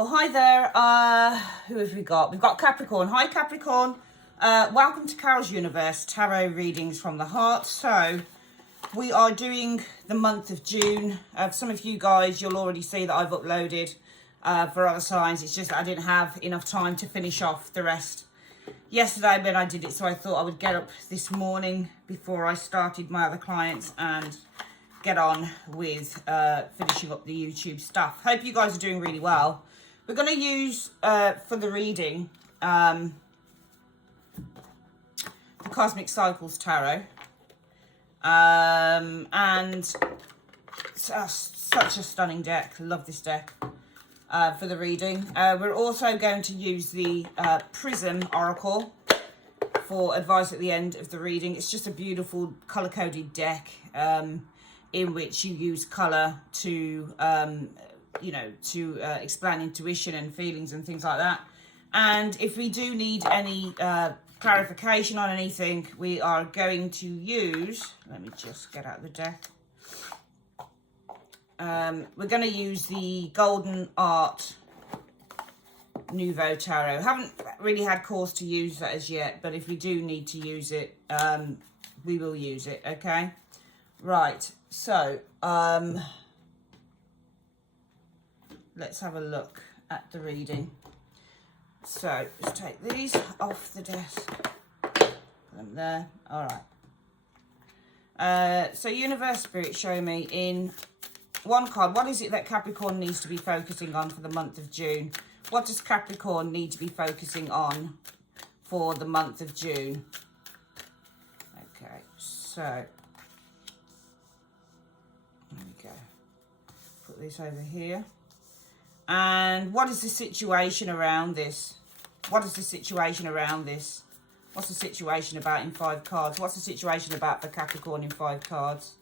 Oh, hi there. Who have we got? We've got Capricorn. Hi, Capricorn. Welcome to Carol's Universe, Tarot Readings from the Heart. So, we are doing the month of June. For some of you guys, you'll already see that I've uploaded for other signs. It's just that I didn't have enough time to finish off the rest yesterday when I did it. So I thought I would get up this morning before I started my other clients and get on with finishing up the YouTube stuff. Hope you guys are doing really well. We're going to use, for the reading, the Cosmic Cycles Tarot. And such a stunning deck. Love this deck for the reading. We're also going to use the Prism Oracle for advice at the end of the reading. It's just a beautiful colour-coded deck in which you use colour to... explain intuition and feelings and things like that. And if we do need any clarification on anything, we are going to use, let me just get out the deck. We're going to use the Golden Art Nouveau Tarot. Haven't really had cause to use that as yet, but if we do need to use it, we will use it, okay? Right, so, let's have a look at the reading. So, let's take these off the desk. Put them there. All right. So, Universe Spirit, show me in one card. What is it that Capricorn needs to be focusing on for the month of June? What does Capricorn need to be focusing on for the month of June? Okay, so, there we go. Put this over here. And what is the situation around this? What is the situation around this? What's the situation about in 5 cards? What's the situation about for Capricorn in 5 cards?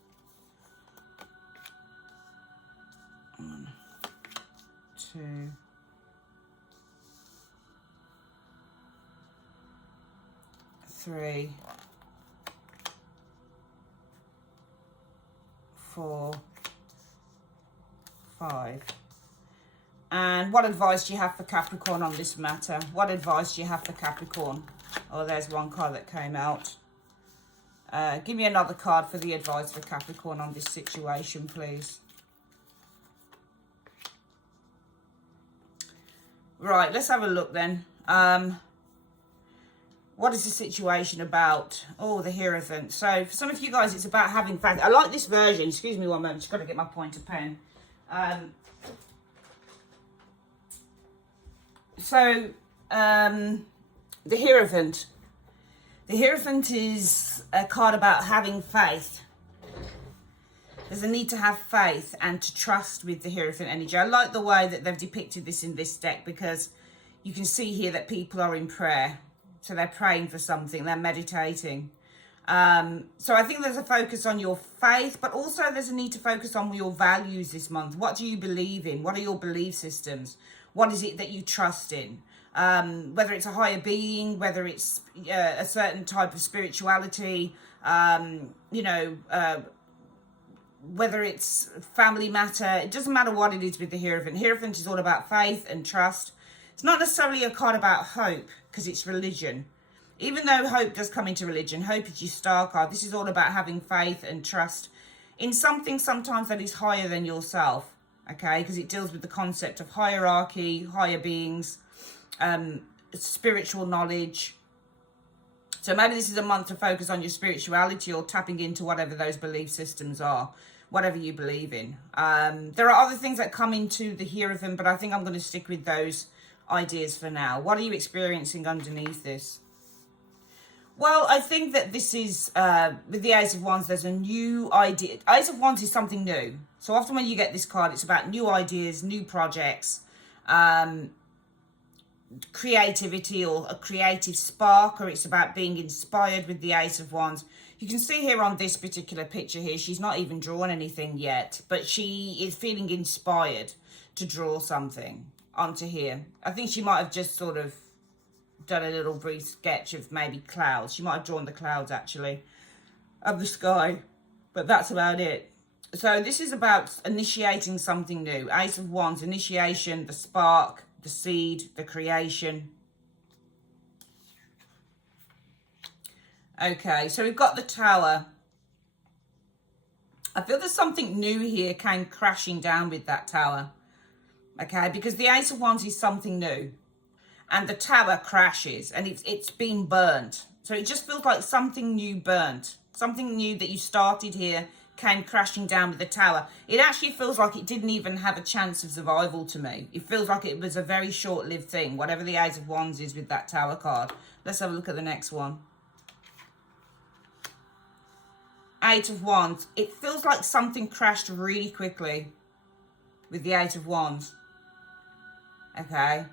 1, 2, 3, 4, 5. And what advice do you have for Capricorn on this matter? What advice do you have for Capricorn? Oh, there's one card that came out. Give me another card for the advice for Capricorn on this situation, please. Right, let's have a look then. What is the situation about? Oh, the Hierophant. So, for some of you guys, it's about having faith. I like this version. Excuse me one moment. Just got to get my pointer pen. So, the Hierophant. The Hierophant is a card about having faith. There's a need to have faith and to trust with the Hierophant energy. I like the way that they've depicted this in this deck because you can see here that people are in prayer. So they're praying for something, they're meditating. So I think there's a focus on your faith, but also there's a need to focus on your values this month. What do you believe in? What are your belief systems? What is it that you trust in? Whether it's a higher being, whether it's a certain type of spirituality, whether it's family matter. It doesn't matter what it is with the Hierophant. Hierophant is all about faith and trust. It's not necessarily a card about hope because it's religion. Even though hope does come into religion, hope is your star card. This is all about having faith and trust in something sometimes that is higher than yourself. Okay, because it deals with the concept of hierarchy, higher beings, spiritual knowledge. So maybe this is a month to focus on your spirituality or tapping into whatever those belief systems are, whatever you believe in. There are other things that come into the Hierophant, but I think I'm going to stick with those ideas for now. What are you experiencing underneath this? Well, I think that this is, with the Ace of Wands, there's a new idea. Ace of Wands is something new. So often when you get this card, it's about new ideas, new projects, creativity or a creative spark, or it's about being inspired with the Ace of Wands. You can see here on this particular picture here, she's not even drawn anything yet, but she is feeling inspired to draw something onto here. I think she might have just sort of done a little brief sketch of maybe clouds. She might have drawn the clouds actually of the sky, but that's about it. So this is about initiating something new. Ace of Wands, initiation, the spark, the seed, the creation. Okay, so we've got the Tower. I feel there's something new here came crashing down with that Tower. Okay, because the Ace of Wands is something new. And the Tower crashes and it's been burnt. So it just feels like something new burnt. Something new that you started here came crashing down with the Tower. It actually feels like it didn't even have a chance of survival to me. It feels like it was a very short-lived thing, whatever the Ace of Wands is with that Tower card. Let's have a look at the next one. Eight of Wands. It feels like something crashed really quickly with the Eight of Wands. Okay.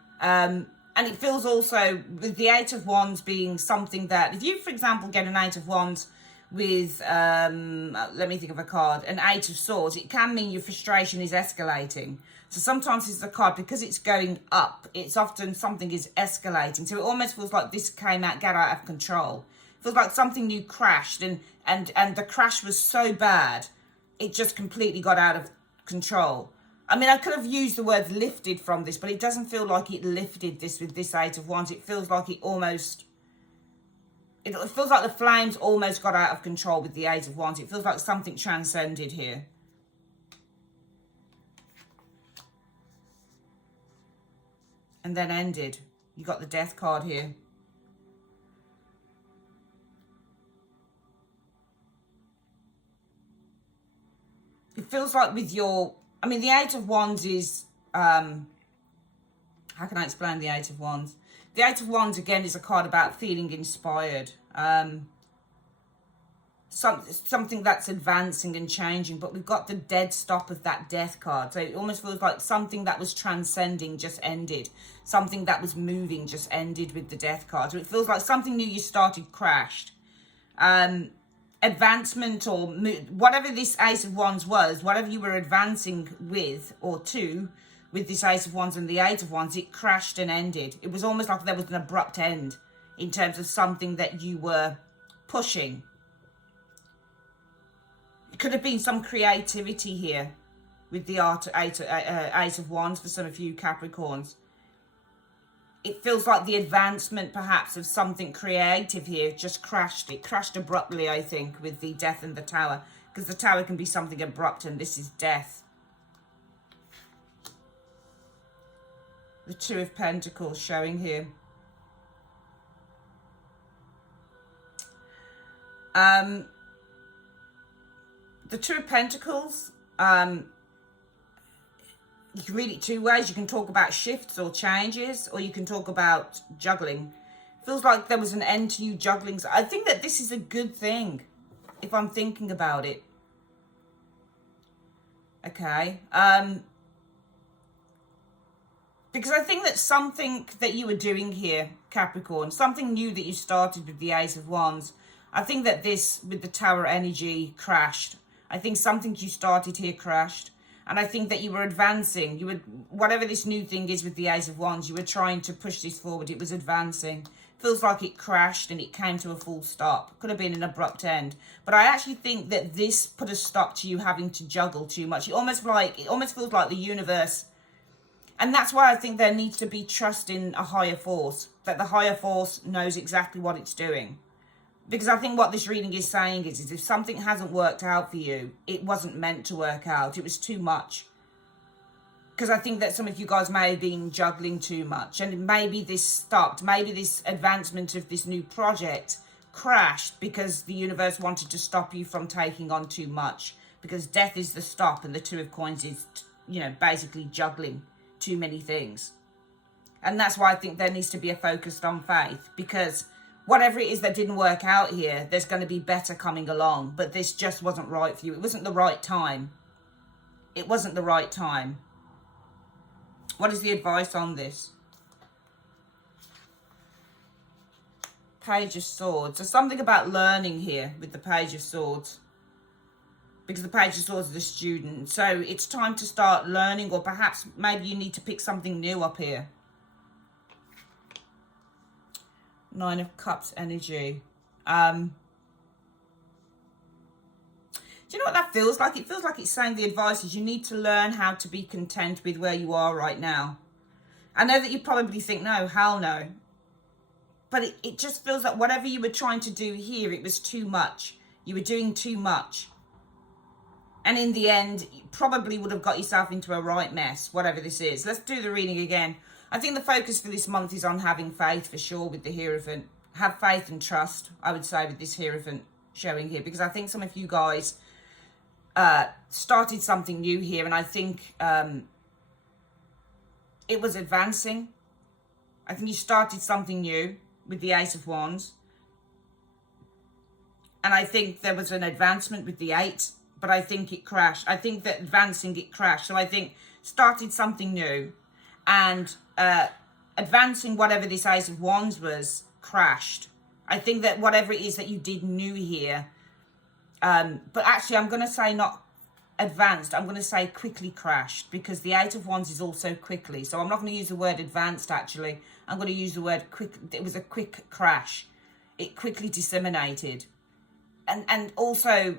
And it feels also with the Eight of Wands being something that, if you, for example, get an Eight of Wands with, let me think of a card, an Eight of Swords, it can mean your frustration is escalating. So sometimes it's a card, because it's going up, it's often something is escalating. So it almost feels like this got out of control. It feels like something new crashed, and the crash was so bad, it just completely got out of control. I mean, I could have used the word lifted from this, but it doesn't feel like it lifted this with this Eight of Wands. It feels like it almost... It feels like the flames almost got out of control with the Eight of Wands. It feels like something transcended here. And then ended. You got the Death card here. It feels like with your... I mean, the Eight of Wands is... how can I explain the Eight of Wands? The Eight of Wands, again, is a card about feeling inspired. Something that's advancing and changing. But we've got the dead stop of that Death card. So it almost feels like something that was transcending just ended. Something that was moving just ended with the Death card. So it feels like something new you started crashed. Advancement or whatever this Ace of Wands was, whatever you were advancing with or to, with this Ace of Wands and the Eight of Wands, it crashed and ended. It was almost like there was an abrupt end in terms of something that you were pushing. It could have been some creativity here with the Eight of Wands for some of you Capricorns. It feels like the advancement perhaps of something creative here just crashed. It crashed abruptly, I think, with the Death and the Tower. Because the Tower can be something abrupt and this is Death. The Two of Pentacles showing here. The Two of Pentacles, you can read it two ways. You can talk about shifts or changes, or you can talk about juggling. Feels like there was an end to you juggling. So I think that this is a good thing, if I'm thinking about it. Okay. Because I think that something that you were doing here, Capricorn, something new that you started with the Ace of Wands, I think that this, with the Tower energy, crashed. I think something you started here crashed. And I think that you were advancing. You were, whatever this new thing is with the Ace of Wands, you were trying to push this forward. It was advancing. Feels like it crashed and it came to a full stop. Could have been an abrupt end. But I actually think that this put a stop to you having to juggle too much. It almost feels like the universe. And that's why I think there needs to be trust in a higher force. That the higher force knows exactly what it's doing. Because I think what this reading is saying is if something hasn't worked out for you, it wasn't meant to work out. It was too much. Because I think that some of you guys may have been juggling too much. And maybe this stopped. Maybe this advancement of this new project crashed because the universe wanted to stop you from taking on too much. Because Death is the stop and the Two of Coins is, you know, basically juggling too many things. And that's why I think there needs to be a focus on faith. Because whatever it is that didn't work out here, there's going to be better coming along. But this just wasn't right for you. It wasn't the right time. It wasn't the right time. What is the advice on this? Page of Swords. There's something about learning here with the Page of Swords. Because the Page of Swords is the student. So it's time to start learning, or perhaps maybe you need to pick something new up here. Nine of Cups energy. Do you know what that feels like? It feels like it's saying the advice is you need to learn how to be content with where you are right now. I know that you probably think, no, hell no. But it just feels like whatever you were trying to do here, it was too much. You were doing too much. And in the end, you probably would have got yourself into a right mess, whatever this is. Let's do the reading again. I think the focus for this month is on having faith for sure with the Hierophant. Have faith and trust, I would say, with this Hierophant showing here. Because I think some of you guys started something new here. And I think it was advancing. I think you started something new with the Ace of Wands. And I think there was an advancement with the 8. But I think it crashed. I think that advancing, it crashed. So I think started something new. And advancing whatever this Ace of Wands was, crashed. I think that whatever it is that you did new here. But actually, I'm going to say not advanced. I'm going to say quickly crashed. Because the 8 of Wands is also quickly. So I'm not going to use the word advanced, actually. I'm going to use the word quick. It was a quick crash. It quickly disseminated. And also...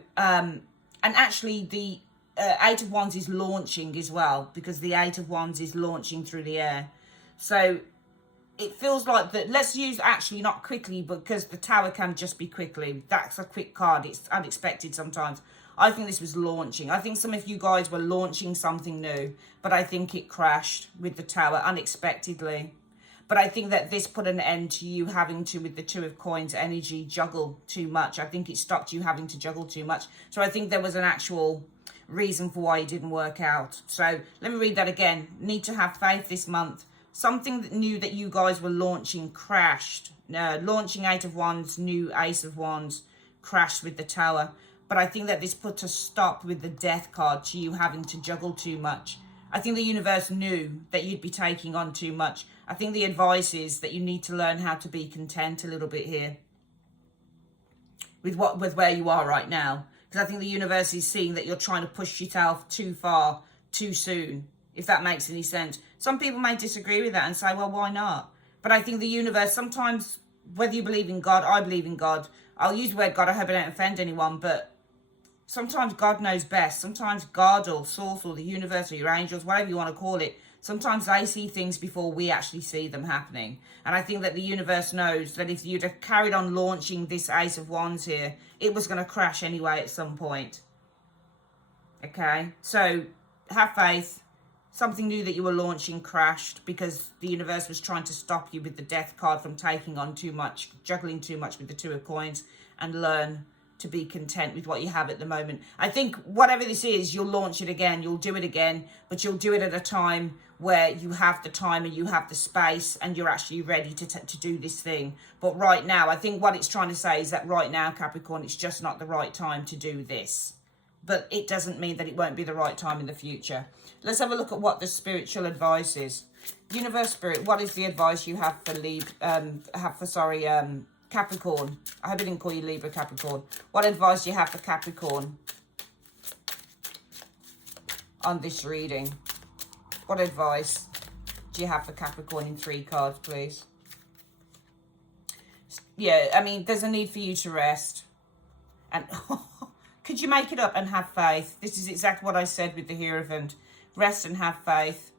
and actually, the 8 of Wands is launching as well, because the 8 of Wands is launching through the air. So it feels like that. Let's use actually not quickly, because the Tower can just be quickly. That's a quick card. It's unexpected sometimes. I think this was launching. I think some of you guys were launching something new, but I think it crashed with the Tower unexpectedly. But I think that this put an end to you having to, with the 2 of Coins energy, juggle too much. I think it stopped you having to juggle too much. So I think there was an actual reason for why it didn't work out. So let me read that again. Need to have faith this month. Something new that you guys were launching crashed. Launching 8 of Wands, new Ace of Wands, crashed with the Tower. But I think that this put a stop with the Death card to you having to juggle too much. I think the universe knew that you'd be taking on too much. I think the advice is that you need to learn how to be content a little bit here with where you are right now. Because I think the universe is seeing that you're trying to push yourself too far, too soon, if that makes any sense. Some people may disagree with that and say, well, why not? But I think the universe, sometimes, whether you believe in God, I believe in God. I'll use the word God, I hope I don't offend anyone, but sometimes God knows best. Sometimes God or Source or the universe or your angels, whatever you want to call it, sometimes they see things before we actually see them happening. And I think that the universe knows that if you'd have carried on launching this Ace of Wands here, it was going to crash anyway at some point. Okay? So, have faith. Something new that you were launching crashed because the universe was trying to stop you with the Death card from taking on too much, juggling too much with the 2 of Coins, and learn to be content with what you have at the moment. I think whatever this is, you'll launch it again, you'll do it again, but you'll do it at a time where you have the time and you have the space and you're actually ready to do this thing. But right now, I think what it's trying to say is that right now, Capricorn, it's just not the right time to do this. But it doesn't mean that it won't be the right time in the future. Let's have a look at what the spiritual advice is. Universe Spirit, what is the advice you have for Capricorn? I hope I didn't call you Libra, Capricorn. What advice do you have for Capricorn on this reading? What advice do you have for Capricorn in 3 cards, please? Yeah, I mean, there's a need for you to rest. And could you make it up and have faith? This is exactly what I said with the Hierophant. Rest and have faith.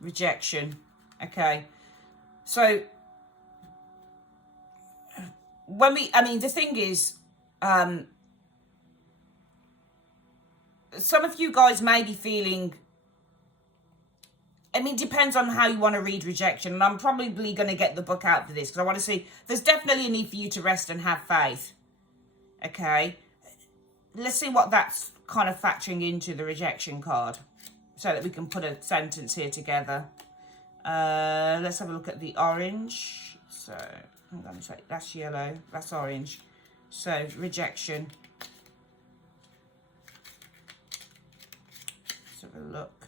Rejection. Okay. So, the thing is, some of you guys may be feeling, it depends on how you want to read rejection. And I'm probably going to get the book out for this because I want to see, there's definitely a need for you to rest and have faith. Okay. Let's see what that's kind of factoring into the rejection card so that we can put a sentence here together. Let's have a look at the orange. So, I'm going to say that's yellow, that's orange. So, rejection. Let's have a look.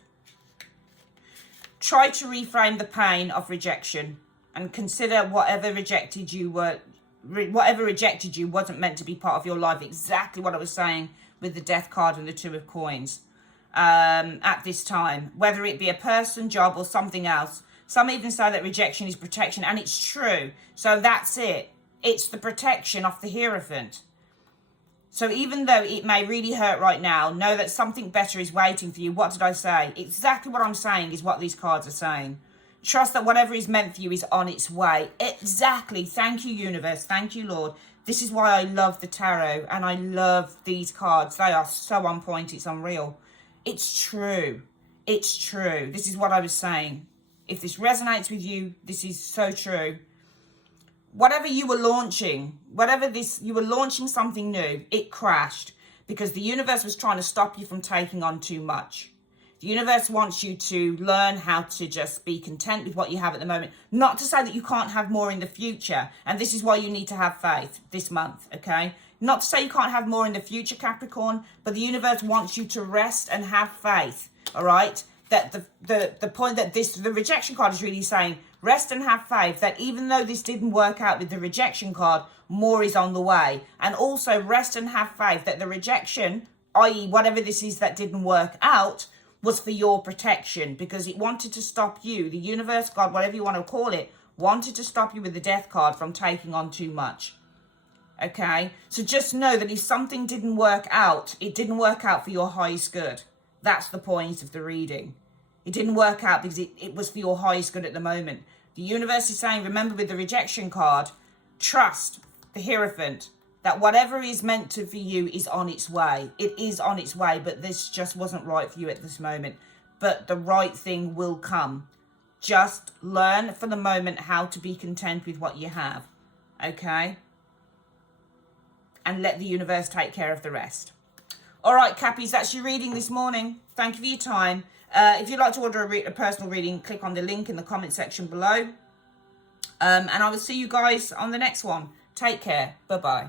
Try to reframe the pain of rejection and consider whatever rejected you wasn't meant to be part of your life. Exactly what I was saying with the Death card and the 2 of Coins at this time. Whether it be a person, job, or something else. Some even say that rejection is protection, and it's true. So that's it. It's the protection of the Hierophant. So even though it may really hurt right now, know that something better is waiting for you. What did I say? Exactly what I'm saying is what these cards are saying. Trust that whatever is meant for you is on its way. Exactly. Thank you, universe. Thank you, Lord. This is why I love the tarot and I love these cards. They are so on point. It's unreal. It's true. It's true. This is what I was saying. If this resonates with you, this is so true. Whatever you were launching, you were launching something new, it crashed because the universe was trying to stop you from taking on too much. The universe wants you to learn how to just be content with what you have at the moment. Not to say that you can't have more in the future. And this is why you need to have faith this month, okay? Not to say you can't have more in the future, Capricorn, but the universe wants you to rest and have faith, all right? That the point that the rejection card is really saying, rest and have faith that even though this didn't work out with the rejection card, more is on the way. And also rest and have faith that the rejection, i.e. whatever this is that didn't work out, was for your protection because it wanted to stop you. The universe, God, whatever you want to call it, wanted to stop you with the death card from taking on too much. Okay? So just know that if something didn't work out, it didn't work out for your highest good. That's the point of the reading. It didn't work out because it was for your highest good at the moment. The universe is saying, remember with the rejection card, trust the Hierophant, that whatever is meant to for you is on its way. It is on its way, but this just wasn't right for you at this moment. But the right thing will come. Just learn for the moment how to be content with what you have. Okay? And let the universe take care of the rest. All right, Cappies, that's your reading this morning. Thank you for your time. If you'd like to order a personal reading, click on the link in the comment section below. And I will see you guys on the next one. Take care. Bye-bye.